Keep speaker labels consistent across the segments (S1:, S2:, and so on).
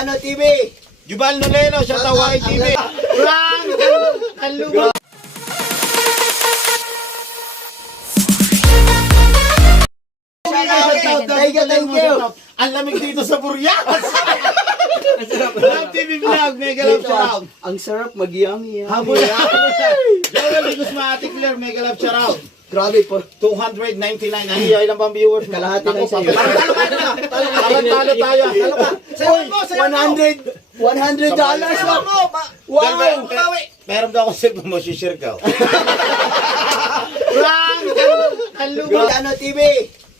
S1: ano TV.
S2: Jubal Noleno.
S1: Thank you, thank you.
S2: Ang lamig dito sa Burias. Love TV Vlog, mega love shout out.
S1: Ang sarap mag-yummy.
S2: Habol na. Joel Ligos Claire, mega love shout out.
S1: Grabe po.
S2: 299. Nahiya ilang pang viewers mo?
S1: Kalahati lang sa'yo.
S2: Talo tayo. Talo ka.
S1: Uy, 100 100 dollars. Wow!
S2: Meron daw ako cellphone mo, share ka. Frank Kalugo.
S1: Ano TV.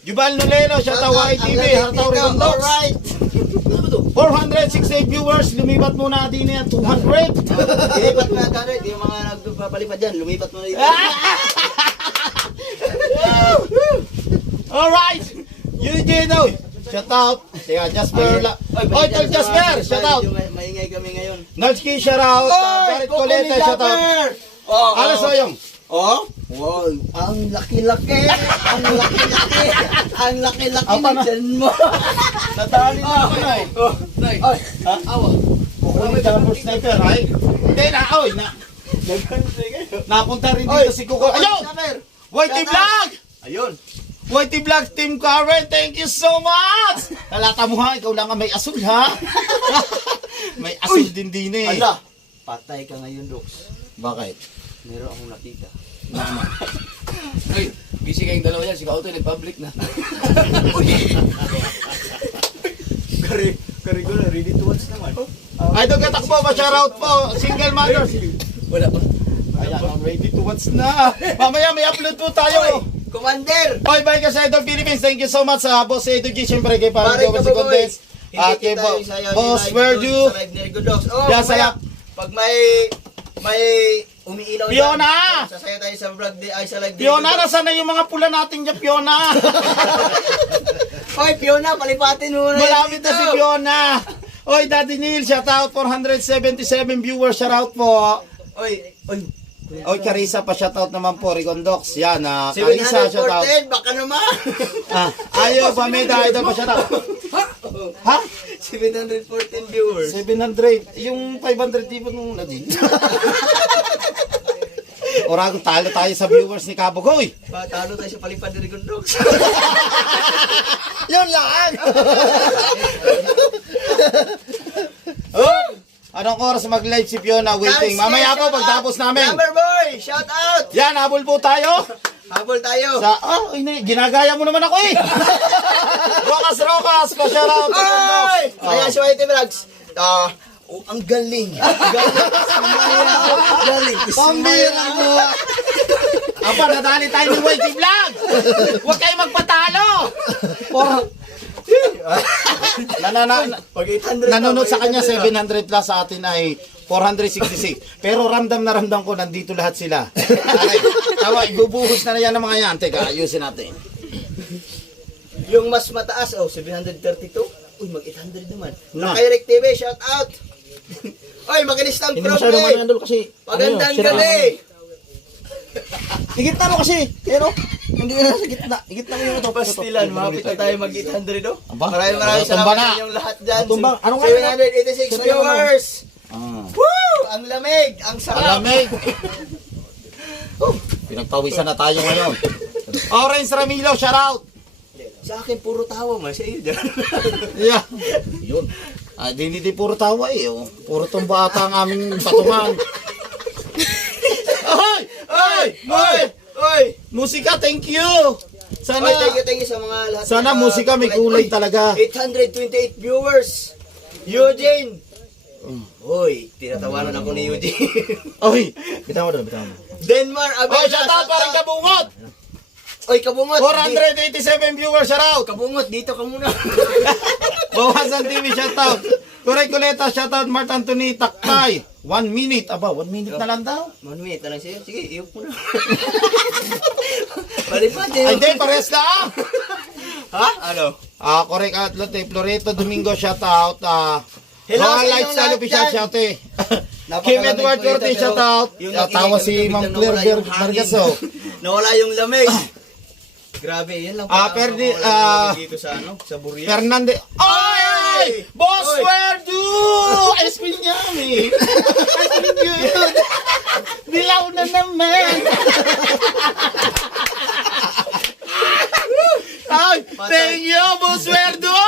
S2: Jubal Noleno, shout out YTV, Hartaw Regondox.
S1: Alright.
S2: 468 viewers, lumipat muna din yan, 200.
S1: Lumipat na tayo. Yung mga nagpapalipad dyan, lumipat mo na dito.
S2: Alright! Eugene, oy! Shout out! Teka, Jasper la... Oy, Tol Jasper! Shout out!
S1: Maingay kami ngayon.
S2: Nalski, shout out! Jared Coleta, shout out!
S1: Oh,
S2: Alas Oyong!
S1: Oh? Wow, ang laki-laki. ang laki-laki. ang laki-laki ng tiyan mo.
S2: Nadali na ako na eh.
S1: Oh, Ay,
S2: Ha? Awa. Kukunin ka ng sniper, ay? Hindi na, oy! Na, napunta rin dito si Kuko. Ayun! YT Vlog!
S1: Ayun.
S2: YT Vlog Team Karen, thank you so much! Talata mo ha, ikaw lang ang may asul ha? may asul din din eh.
S1: Ala, patay ka ngayon, Dox.
S2: Bakit?
S1: Meron akong nakita.
S3: Ay, busy kayong dalawa yan. Si Kauto nag-public na.
S1: Kari, kari ko na, ready to watch naman.
S2: Ay, doon katakbo pa, shoutout po, single mothers.
S3: Wala pa.
S2: Ayan, I'm ready to watch na. Mamaya may upload po tayo.
S1: Commander!
S2: Bye bye ka sa Idol Philippines. Thank you so much sa Boss Edo G. Siyempre kay Parang
S1: ka
S2: si? Condes. At kay Bo- Boss Verdu.
S1: Oh,
S2: Yan, saya.
S1: Pag may may umiilaw dyan,
S2: Fiona!
S1: Sasaya tayo sa vlog di ay sa live ni
S2: Fiona,
S1: Rigo Dox.
S2: nasa na yung mga pula natin dyan, Fiona?
S1: Hoy, Fiona, palipatin mo na. yan
S2: Malapit na
S1: dito.
S2: si Fiona. Oy, Daddy Neil, shout out 477 viewers, shout out po.
S1: Oy, oy.
S2: Oy, Carissa pa shout out naman po, Rigondox. Yan, ah, Carissa, shout out.
S1: 714, baka naman.
S2: Ah, ayo, Pameda, idol pa shout out. Ha?
S1: 714 viewers.
S2: 700. Yung 500 di ba nung nadin? Orago, talo tayo sa viewers ni Kabogoy.
S1: Patalo tayo sa palipad ni Rigo Dox.
S2: Yun lang! Anong oras mag-live si Fiona? Waiting.
S1: Guys,
S2: Mamaya
S1: shout
S2: po,
S1: out.
S2: pagtapos namin.
S1: Number boy, shout out.
S2: Yan, habol po tayo.
S1: Habol tayo.
S2: Sa, oh, ini, ginagaya mo naman ako eh. rokas, rokas, pa-shout out. Oh.
S1: Kaya si Whitey Vlogs. Ah, oh, ang galing. Galing. Sumaya. Galing.
S2: Pambira mo. Aba, nadali tayo ni YT Vlog. Huwag kayo magpatalo. Por... Nanana,
S1: Pag 800
S2: nanonood sa kanya
S1: 800
S2: 700 plus sa atin ay 466. Pero ramdam na ramdam ko nandito lahat sila. Okay. Tawa, ibubuhos na na yan ng mga yan. Teka, ayusin natin.
S1: Yung mas mataas, oh, 732. Uy, mag 800 naman.
S2: Na.
S1: Naka-Eric TV, shout out. Oy, makinis ng
S2: Hindi
S1: pro
S2: masyado
S1: play.
S2: manandol kasi.
S1: Magandang
S2: ano yun, sira-
S1: galing.
S2: Na mo kasi. Pero, hindi na sa gitna. Higit na mo yung ito.
S1: Pastilan, mapit na tayo mag 800 oh.
S2: Aba,
S1: Maraming maraming salamat sa inyong lahat dyan.
S2: Tumba. Anong nga yun?
S1: 786
S2: Sabi
S1: viewers.
S2: Ah.
S1: Woo! Ang lamig, ang sarap.
S2: Alamig. Pinagpawisan na tayo ngayon. Orange Ramilo, shout out.
S1: Sa akin, puro tawa man. Sa iyo dyan.
S2: Yeah. Yun. Ah, di hindi puro tawa eh. Oh. Puro tumba ata ang aming patungan. Ay! Ay!
S1: Oy!
S2: Musika, thank you! Sana,
S1: Oy, thank you, thank you sa mga lahat.
S2: sana
S1: uh,
S2: musika may kulay
S1: Oy,
S2: talaga.
S1: 828 viewers. Eugene.
S2: Mm.
S1: Hoy, tinatawanan ako ni Eugene.
S2: Oy! Bitaw mo doon, bitaw mo.
S1: Denmark,
S2: Oy,
S1: Abela,
S2: shout out pa rin kabungot!
S1: Oy, kabungot.
S2: 487 viewers, shout out!
S1: Kabungot, dito ka muna.
S2: Bawasan TV, shout out! Kuray Kuleta, shout out Mart Anthony Takay. One minute. Aba, one minute na lang daw.
S1: One minute na lang sa'yo. Sige, iyok mo na. Palipad eh.
S2: Ay, di, pares na ah!
S1: Ha? Ano?
S2: Ah, correct athlete, eh. Floreto Domingo, shout out. Ah,
S1: Hello sa inyong
S2: Lifestyle
S1: lahat
S2: Official,
S1: dyan.
S2: shout eh. Kim Edward
S1: po ito,
S2: Cortez,
S1: pero
S2: shout out.
S1: yung
S2: Ah, tawa si
S1: kami,
S2: Ma'am
S1: biglang
S2: Claire
S1: nawala
S2: Ber
S1: yung hangin. Nawala yung lamig. Grabe, yan lang.
S2: Ah,
S1: pala
S2: pero
S1: ang
S2: di- ah,
S1: lamig dito sa ano, sa Burias.
S2: Fernandez. Ay! Boss
S1: Oy!
S2: Werdu! yummy. Ice cream good. Dilaw na naman. Ay, thank you, Boss Werdo.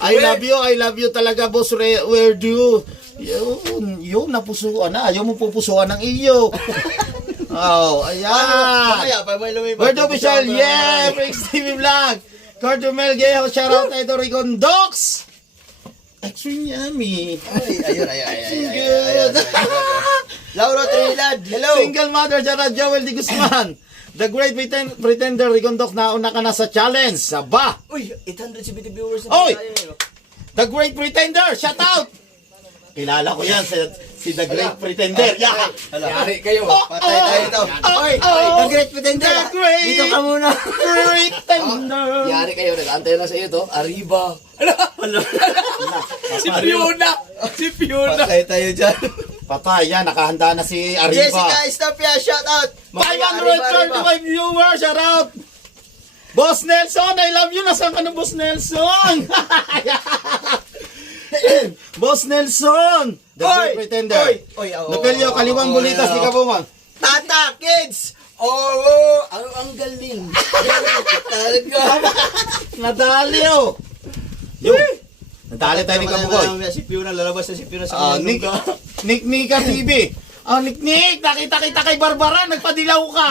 S2: I love you, I love you talaga, Boss Re- Werdo. Yun, yun, napusuan na. Ayaw mo pupusuan ng iyo. Oh, ayan.
S1: Mamaya, pa may lumipat.
S2: Word official, yeah! Briggs TV Vlog! Cardamel Geho, shoutout na ito, Rigon Docs! Extreme yummy!
S1: Ay, ayun, ayun, ayun, ayun, ayun,
S2: Good!
S1: ayun. Laura Trinidad, hello.
S2: Single mother, Jara Joel Di Guzman! The Great Pretend- Pretender, Rigon Docs, nauna ka na sa challenge! Saba!
S1: Uy, 870 viewers na
S2: Oy!
S1: tayo, eh?
S2: The Great Pretender, shoutout! Kilala ko yan, si, si The Great Pretender. Yeah!
S3: Yari kayo.
S1: Patay tayo ito. Oy,
S2: oh,
S1: the great pretender.
S2: the great-
S1: Dito ka muna.
S2: Pretender!
S3: Yari kayo. Nag-antay lang sa iyo to. Arriba. si Fiona. Si Fiona.
S1: Patay tayo dyan.
S2: Patay yan, nakahanda na si Arriba.
S1: Jessica Estapia, shout out.
S2: 535 viewers, shout out! Boss Nelson, I love you. Nasaan ka na, Boss Nelson? Boss Nelson! The
S1: Oy!
S2: Great Pretender.
S1: Oy! Oy, oo.
S2: Napelyo, kaliwang
S1: Oo,
S2: bulitas
S1: oo.
S2: ni Kabungan.
S1: Tata Kids! Oo! Ang, ang galing. Talaga.
S2: Nadali, oh. Yo, nadali tayo ni.
S1: Mamaya Si Fiona, lalabas na si Fiona sa
S2: Ah,
S1: mga
S2: Nick. Nick Nika TV. Ah, Nick Nick, nakita kita kay Barbara, nagpadilaw ka.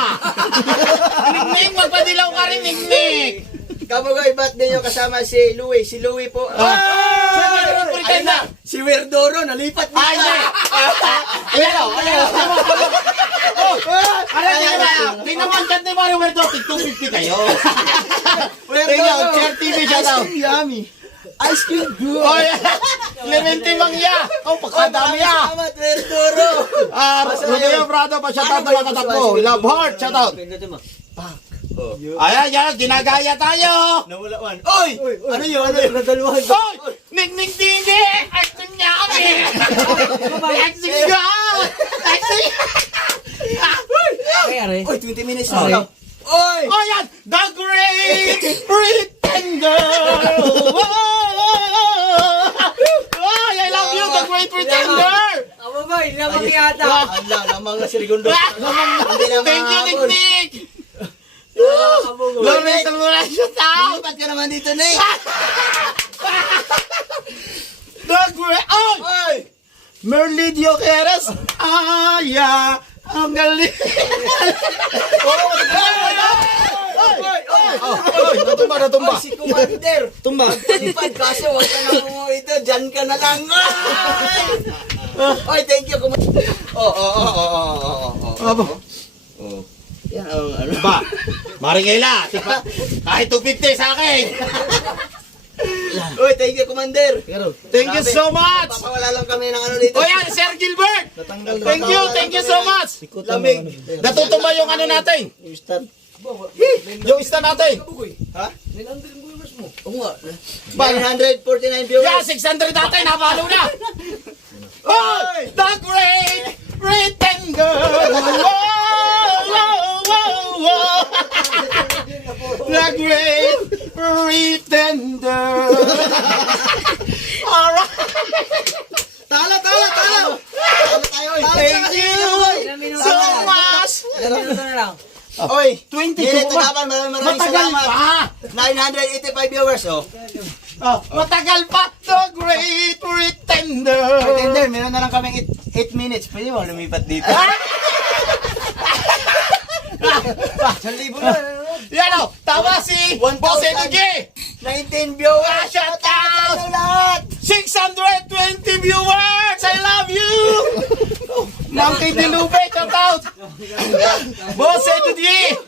S2: Nick, magpadilaw ka rin, Nick.
S1: Kabugoy, ba't din yung kasama si Louie? Si Louie po.
S2: Ah! Na yung
S1: Ayun na, Si Werdoro, nalipat
S2: Ay, hindi. Ayan o, ayan o. Oh, niyo ba? Tingnan mo ang chat ni Mario Werdo, tig 250 kayo. Tingnan, Chair TV siya daw.
S1: Ice cream yummy. Ice cream good.
S2: Oy, Clemente Mangya. Oh, pagkadami ah.
S1: Salamat, Werdoro.
S2: Ah, Rodeo Prado pa shout out mga katakbo. Love heart, shout out. Ayan, yan, ginagaya tayo.
S1: Nawala one. Oy! Ano yun? Ano yun? Nadaluhan.
S2: Hoy! Ning-ning tingi! Acting niya kami! Acting niya! Acting!
S1: Oy, 20 minutes na lang. Oy!
S2: Oh, yan! The Great Pretender! Oh, I love you, The Great Pretender!
S4: Aba ba, lamang yata.
S1: Ala, lamang na si Rigondo.
S2: Thank you, Nick. Nick! Lawrence Almora, shout out!
S1: Lipat ka naman dito, Nick.
S2: Great... Oh!
S1: Oy!
S2: Merlidio Queres! Ah, yeah! Ang galing!
S1: Oy! Oy!
S2: Oh, natumba, natumba.
S1: Oy, si Commander.
S2: Tumba.
S1: Palipad, kaso huwag ka na mo ito. Diyan ka na lang. Oy! Oy, thank you, Commander. Oh, oh, oh, oh, oh, oh, oh,
S2: Aba.
S1: oh. Yan ano.
S2: Ba, Maringela, tipa, kahit 250 sa akin.
S1: Oy, thank you, Commander.
S2: Thank you so much.
S1: Papawala lang kami ng ano dito.
S2: O yan, Sir Gilbert. Thank you, thank you so much.
S1: Lamig.
S2: Natutumba yung ano natin. Yung stand natin.
S1: Ha?
S3: Oo nga.
S1: 949 viewers.
S2: Yeah, 600 natin, napalo na. Oh, the great pretender. Whoa, whoa, whoa, whoa. The great pretender. All right.
S1: Talo, talo, talo. Talo tayo.
S2: Thank you so much.
S1: Oy,
S2: 22
S1: Nilito
S2: ba?
S1: naman, maraming maraming
S2: Matagal pa.
S1: 985 viewers, oh.
S2: Oh, matagal pa. The great pretender.
S1: Pretender, meron na lang kaming 8 minutes. Pwede mo lumipat dito. Sa libo na.
S2: Yan o, tama si
S1: 1,000.
S2: Boss Eduge.
S1: 19 viewers.
S2: Ah, shout out!
S1: Sa lahat.
S2: 620 viewers! I love you! Monkey Dilube, shout out! Boss Eduge!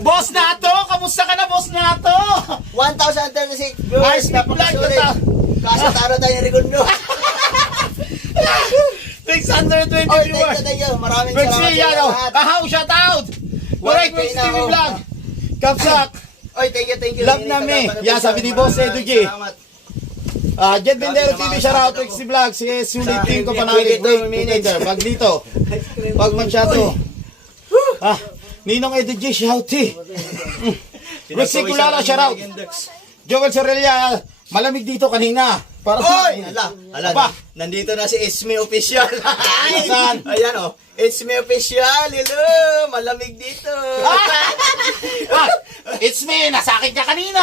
S2: Boss Nato! Kamusta ka na, Boss Nato?
S1: 1,036 viewers. Napakasulit. Kaso taro tayo ni Rigondo.
S2: 620
S1: Oy, thank you,
S2: viewers!
S1: thank you. Maraming salamat sa inyo
S2: o!
S1: lahat.
S2: Kahaw, shout out! Correct,
S1: na,
S2: TV. Vlog! Kapsak!
S1: Oy, thank you, thank you.
S2: Love na me. Yeah, sabi ni Boss Eduge.
S1: salamat.
S2: Ah, Jet Bendero TV, shout out
S1: salamat
S2: Rex Vlog. Si sulitin ko pa.
S1: 22
S2: Great
S1: minutes.
S2: Pretender. Pag dito. Pag masyado. Ah, Ninong Eduge, shout eh. Rexy Culala, shout out. Joel Sorelia, malamig dito kanina. Para
S1: Oy! Ala, ala,
S2: Aba.
S1: nandito na si Isme Official. Ay,
S2: Saan?
S1: Ayan oh. Isme Official. Hello, malamig dito.
S2: Ah, it's me, nasa akin ka kanina.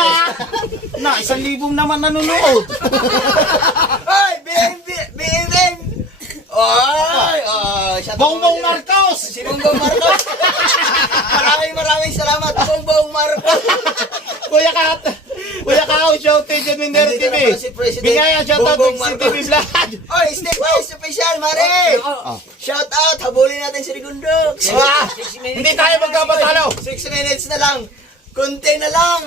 S2: Na, isang libong naman nanonood.
S1: Oy, BMB, BMM. Oh, shout out
S2: Bongbong Marcos.
S1: Si Bongbong Marcos. maraming maraming salamat, Bongbong Marcos.
S2: Kuya Kat. Kuya Kao, shout out Minder
S1: Nandito
S2: TV. Bigaya, shout out
S1: Marcos.
S2: TV Vlog.
S1: Oy, Step Wise Official, Mare.
S2: Oh.
S1: Shout out, habulin natin si Rigundok.
S2: Hindi tayo magkapatalo.
S1: Six minutes na lang. Kunti na lang.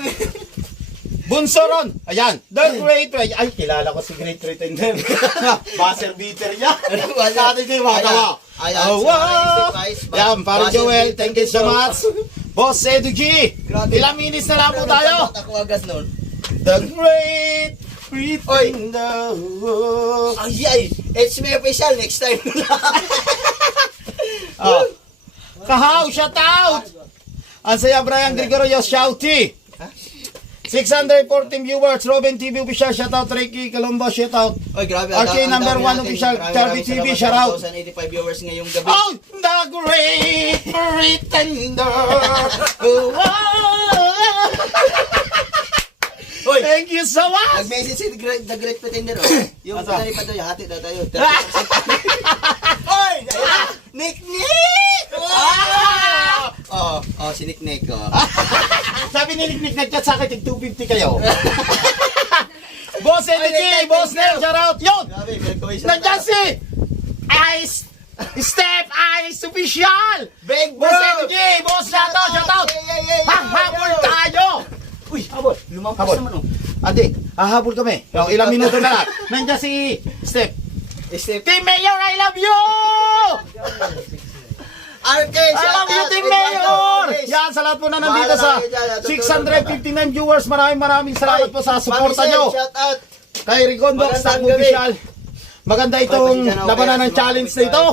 S2: Bunso ron. Ayan. The Great Pre- Ay, kilala ko si Great Pretender. Buzzer beater niya. Sa atin yung mga gawa.
S1: Ayan,
S2: Oh, wow. Yan, para Joel. Thank you so much. Boss Edu G. Ilang minutes na lang po tayo.
S1: Ako agad nun.
S2: The Great Pretender.
S1: Ay, ay. It's me official. Next time.
S2: Ah. Kahaw, shout out! Ang saya Brian Gregorio, shouty! 614 viewers, Robin TV official, shout out Ricky Colombo, shout out.
S1: Oy, grabe.
S2: RK number
S1: dami
S2: one
S1: natin.
S2: official,
S1: Maraming
S2: Charby TV,
S1: salamat
S2: shout
S1: sa
S2: out.
S1: 1,085 viewers ngayong gabi.
S2: Oh, the great pretender. Oh,
S1: Hoy,
S2: Thank you so much!
S1: Nag-message si The Great, the great Pretender, oh. Yung pinari pa doon, hati na tayo. 30%. Oy! Nick Nick! Ah! Oh, oh, si Nick Nick, oh.
S2: Sabi ni Nick Nick, nag-chat sa akin, tig 250 kayo. Boss
S1: you,
S2: Boss
S1: you.
S2: shout out! Yun! Nandiyan si Ice Step Ice Official!
S1: Big
S2: Boss! MJ! Boss shout out! Shout out! Hahabol tayo!
S1: Uy, habol. Lumampas
S2: Habol.
S1: naman, oh.
S2: Ate, hahabol kami. O, ilang minuto na lang. Nandiyan si Step.
S1: Step.
S2: Team Mayor, I love you! You,
S1: out.
S2: Team
S1: Big
S2: Mayor! Yan, sa lahat po na nandito sa
S1: kayo dyan, tutulong
S2: 659 viewers. Maraming maraming salamat po sa suporta nyo. Kay Staff
S1: gabi.
S2: Official. Maganda itong labanan ng challenge na ito.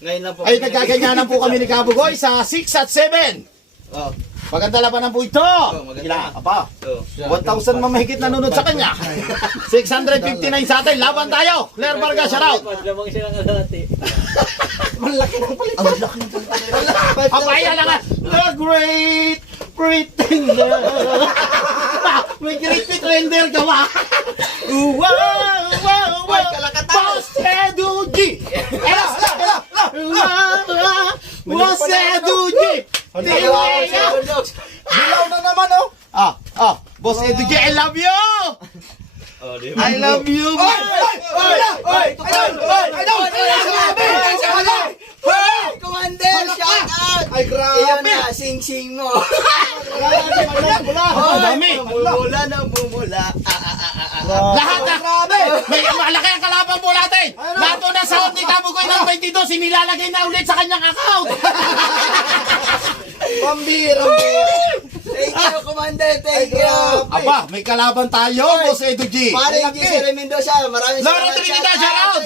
S1: Ngayon lang po.
S2: Ay, nagkaganyanan po kami ni Kabugoy sa 6 at 7.
S1: Oh,
S2: Maganda labanan po ito.
S1: maganda.
S2: Ilan? Apa?
S1: oh.
S2: 1,000 mamahigit nanonood sa kanya. 659 sa atin. Laban tayo. Claire Vargas, shout out.
S4: Lamang silang kalahati.
S1: Ang laki ng palitan.
S2: Papaya lang. The Great Pretender. May Great Pretender ka ba? Wow, wow, wow.
S1: Ay, kalakatan.
S2: Boss Edu G. Ela, ela, ela. Wow, Boss Edu G. Tiwaya. Edu G, I love you.
S1: Oh, di
S2: I love you.
S1: Oy! Oy! Oy! Idol! Oy! Idol! Grabe! Grabe! Hoy! Commander! Shout out!
S2: Ay, grabe.
S1: Iyan na, sing-sing mo.
S2: Oh, dami.
S1: Bumula na bumula. Ah, ah, ah, ah, ah.
S2: Lahat na. May malaki ang kalaban po natin. Lahat na sa ni Kabugoy ng 22, sinilalagay na ulit sa kanyang account.
S1: Pambira mo. Thank you, Commander. Thank you.
S2: Aba, may kalaban tayo, Boss Edu G.
S1: Paring Giselle Mendoza, maraming
S2: Laura
S1: salamat.
S2: Trinidad,
S1: Shout
S2: shout out.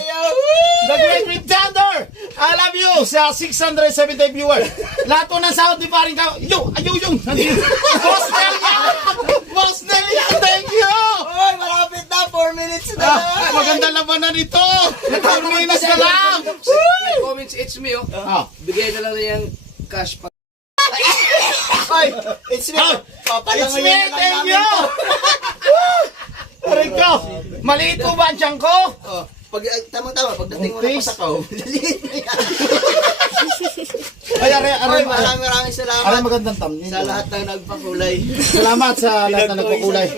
S2: The Great Pretender! I love you sa 670 viewers. Lahat po ng sound ni paring ka. Yo, ayo yung. Boss Nel yan! Boss Nel yan! Thank you!
S1: Oy, malapit na. 4 minutes na.
S2: Ah, maganda labanan ito. 4 minutes na lang.
S3: Comments, it's me, oh.
S2: Ah,
S3: Bigay na lang na yung cash pa.
S1: Oy, it's me.
S2: Ah, it's me, thank you! Aray ko! Maliit po ba ang tiyan ko?
S1: Oh, pag tama-tama, pagdating mo na
S2: Face.
S1: pasakaw, laliit na yan.
S2: Ay, aray, aray,
S1: Oy, maraming maraming
S2: aray,
S1: salamat
S2: magandang thumbnail.
S1: sa lahat ng nagpakulay.
S2: Salamat sa lahat na nagpakulay.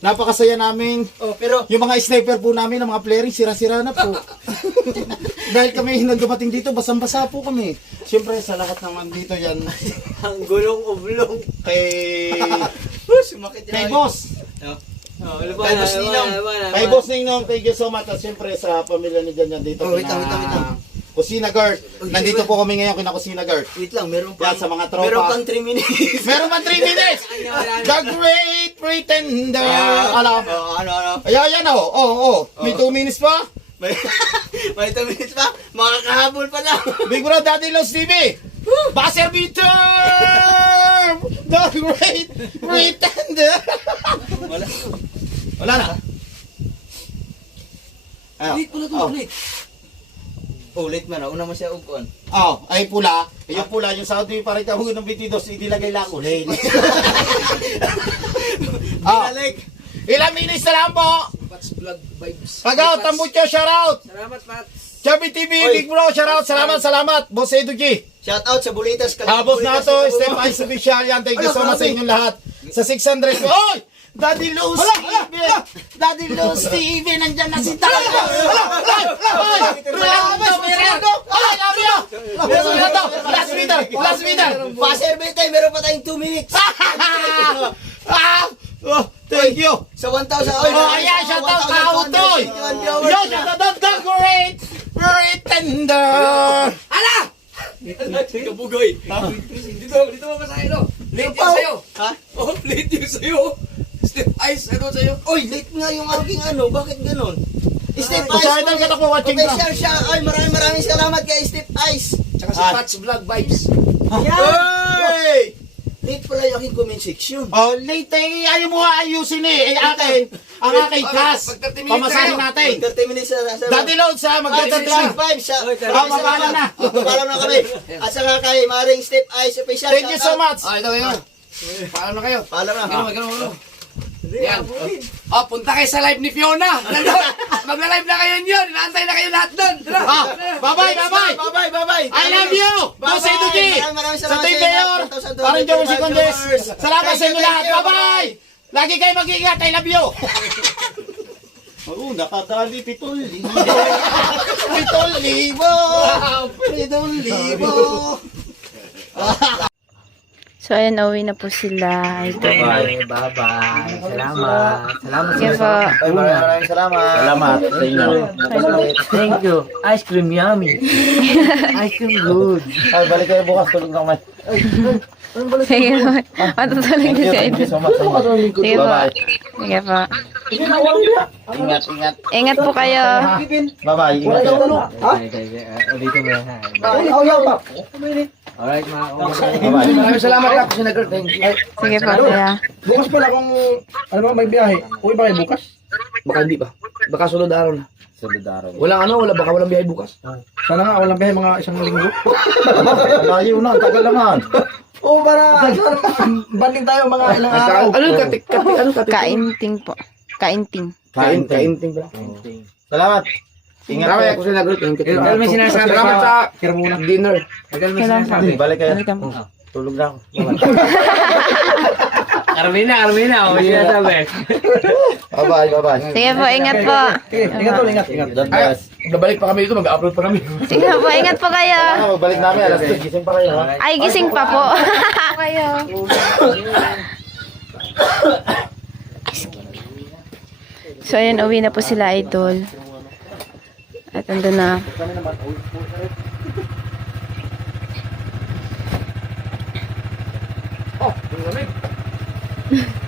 S2: Napakasaya namin.
S1: Oh, pero
S2: Yung mga sniper po namin, ng mga playering, sira-sira na po. Dahil kami nang dumating dito, basang-basa po kami. Siyempre, sa lahat naman dito yan,
S4: Ang gulong ublong.
S2: kay,
S1: sumakit
S2: kay boss.
S1: Oh.
S4: Oh, ano
S1: Kay Boss Ninong.
S2: Kay boss Ninong, thank you so much. At siyempre sa pamilya ni Janjan dito.
S1: Oh, wait wait wait lang.
S2: Kusina Gert. Nandito po kami ngayon kina Kusina Gert.
S1: Wait lang, meron pa.
S2: Yan, sa mga tropa.
S1: Meron pang 3 minutes.
S2: Meron man 3 minutes! The Great Pretender! Alam.
S1: Oh, ano, ano.
S2: Ayan, yan oh. Oh, oh. May 2 minutes pa.
S1: May, may 2 minutes pa. Makakahabol pa lang.
S2: Big Bro Daddy Loves TV! Buzzer beater! The Great Pretender!
S1: Wala.
S2: Wala na. Ah,
S3: Late pala to,
S2: oh.
S1: Ulit man, una mo siya ugkon.
S2: Oh, ay pula. Yung pula, yung Saudi pa rin kahuyo ng 22, inilagay lang ulit. oh,
S1: Balik!
S2: ilang minutes na lang po.
S3: Pats vlog vibes.
S2: Pagaw, Tambucho, shoutout.
S4: Salamat, Pat.
S2: Chubby TV,
S1: Oy.
S2: Big Bro, shoutout. Salamat, salamat. Boss Edu G.
S1: Shout out sa Bulitas.
S2: Boss na to, Step. Ice Official yan. Thank you
S1: Ala,
S2: so much sa inyong lahat. Sa 600. Oy! Daddy Lou Steven! Daddy Lou Steven! Nandyan na si Daddy! Hala! Hala! Hala! Ay, love you! Rolando! Last meter! Last meter!
S1: Passer Betay, meron pa tayong 2 minutes.
S2: Ah! Oh, thank you!
S1: Sa 1,000.
S2: Oh, ayan, shout out ka, Utoy! Yo, shout out the great pretender!
S3: Ala! Kabugoy. Dito, dito mo masahe, no? Late yun sa'yo.
S1: Ha?
S3: Oh, late yun sa'yo. Step ice, ano sa'yo?
S1: Oy, late nga yung aking ano. Bakit ganun? Step Ice.
S2: sa ka na po watching ka.
S1: Official siya. Ay, maraming maraming salamat kay Step Ice.
S3: Tsaka si
S2: Ah.
S3: Pats vlog vibes.
S1: Hey! Late pala yung aking comment section.
S2: Oh, late eh, ayaw mo nga ayusin eh. Eh, akin, ang aking class.
S3: Pag 30 minutes
S2: Pamasahin
S3: tayo.
S2: natin.
S1: 30 minutes na nasa.
S2: Daddy Load sa magdadagdag.
S1: 5 siya.
S2: Ah, mapaalam na.
S1: Mapaalam na kami. At saka kay Maring Step Ice Official.
S2: Thank you so much.
S3: Ah, ito kayo. Paalam na kayo.
S1: Paalam na.
S3: Ganun, ganun, ganun. Yan. Oh, punta kayo sa live ni Fiona. Magla-live na kayo yun. Inaantay na kayo lahat doon.
S2: Ah, bye-bye, bye-bye.
S1: Bye-bye, bye-bye.
S2: I love you!
S1: Bye-bye.
S2: Boss Edu G! Sa Team. Mayor!
S1: 1,200
S2: Parang Joel Secondes!
S1: viewers.
S2: Salamat sa inyo lahat! Bye-bye! Lagi kayo mag-ingat! I love you! Oo, nakadali pitong libo. pitong libo. Pitong libo.
S5: So, ayan, nauwi na po sila. Ito.
S4: Bye, bye-bye. Salamat. Salamat
S5: Sige po.
S1: Ay, maraming maraming salamat.
S2: Salamat sa inyo.
S4: Thank you. Ice cream yummy. Ice cream good.
S2: Ay, balik kayo bukas. Tulog na kami.
S5: Sige po. Matutulog na siya.
S2: Thank you so much.
S5: Sige po.
S2: Bye-bye.
S5: Sige po.
S2: Ingat, ingat.
S5: Ingat po kayo.
S2: Bye-bye. Ingat.
S4: Ulitin mo yan. ha? Alright, mga
S2: Bye-bye.
S3: Maraming salamat ka kasi nag Thank you.
S5: Sige po, kuya.
S6: Bukas pala kung ano ba may biyahe. Uwi ba kayo bukas?
S3: Baka hindi pa. Baka sunod araw na.
S2: Sunod araw.
S3: Walang ano, wala baka walang biyahe bukas.
S6: Sana nga walang biyahe mga isang linggo.
S2: Layo na. Tagal naman.
S6: Oo, para banding tayo mga ilang araw.
S3: Ano yung katik, katik, ano katik?
S5: Kainting po. Kainting.
S3: Kain, kainting ba?
S2: Salamat. Ingat kayo.
S3: ako you.
S6: Alam mo yung sinasabi
S3: Salamat sa
S6: Kira muna.
S3: dinner.
S5: Salamat.
S2: Balik kayo.
S5: Po.
S2: Tulog na ako.
S4: Armina, Armina. O, yun na sabi.
S2: Bye-bye. Bye-bye.
S5: Sige po, ingat po.
S6: Ingat tol, ingat, ingat.
S2: God
S3: Ay,
S2: bless.
S3: babalik pa kami dito, mag-upload pa kami.
S5: Sige po, ingat po kayo.
S2: Ah, balik namin. Alas 2. Gising pa kayo.
S5: Ay, gising pa po. kayo. So, ayan, uwi na po sila, idol. At andun na.
S3: Oh.